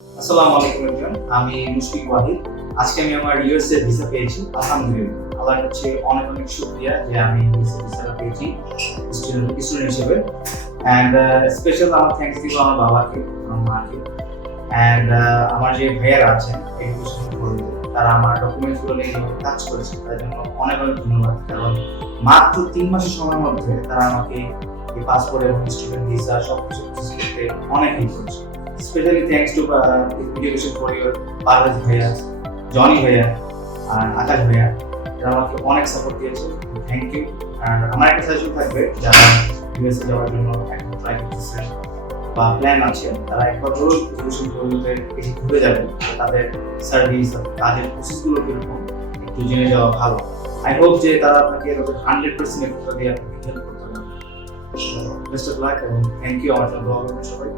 আসসালামু আলাইকুম এভরিওয়ান, আমি মুশফিক ওয়াহিদ। আজকে আমি আমার ইউএসএ ভিসা পেয়েছি, আলহামদুলিল্লাহ। আল্লাহর কাছে অনেক অনেক শুকরিয়া যে আমি ইউএসএ ভিসাটা পেয়েছি স্টুডেন্ট হিসেবে। অ্যান্ড স্পেশাল আমার থ্যাঙ্কস দিব আমার বাবাকে, আমার মাকে, অ্যান্ড আমার যে ভাইয়ারা আছেন এডুকেশন বলতে, তারা আমার ডকুমেন্টসগুলো নিয়ে কাজ করেছে, তার জন্য অনেক অনেক ধন্যবাদ। কারণ মাত্র 3 মাসের সময়ের মধ্যে তারা আমাকে এই পাসপোর্ট এবং স্টুডেন্ট ভিসা সব কিছু প্রসেস করতে অনেক হেল্প করেছে। Especially thanks to education for your Parvez ভাইয়া, জনি ভাইয়া আর আকাশ ভাইয়া, এরা আমাকে অনেক সাপোর্ট দিয়েছে। Thank you. আর আমার একটা সাজেশন থাকবে, যারা ইউএসএ যাওয়ার জন্য এখন ট্রাই করতেছেন বা প্ল্যান আছে, তারা একবার হলেও এডুকেশন পরিবর্তে এসে ঘুরে যাবেন, তাদের সার্ভিস, কাজের প্রসেসগুলো কিরকম একটু জেনে যাওয়া ভালো। আই হোপ যে তারা আপনাকে 100% এফোর্ট দিয়ে আপনাকে হেল্প করতে পারবে। বেস্ট অফ লাক এবং থ্যাংক ইউ আমার জন্য দোয়া করবেন সবাই।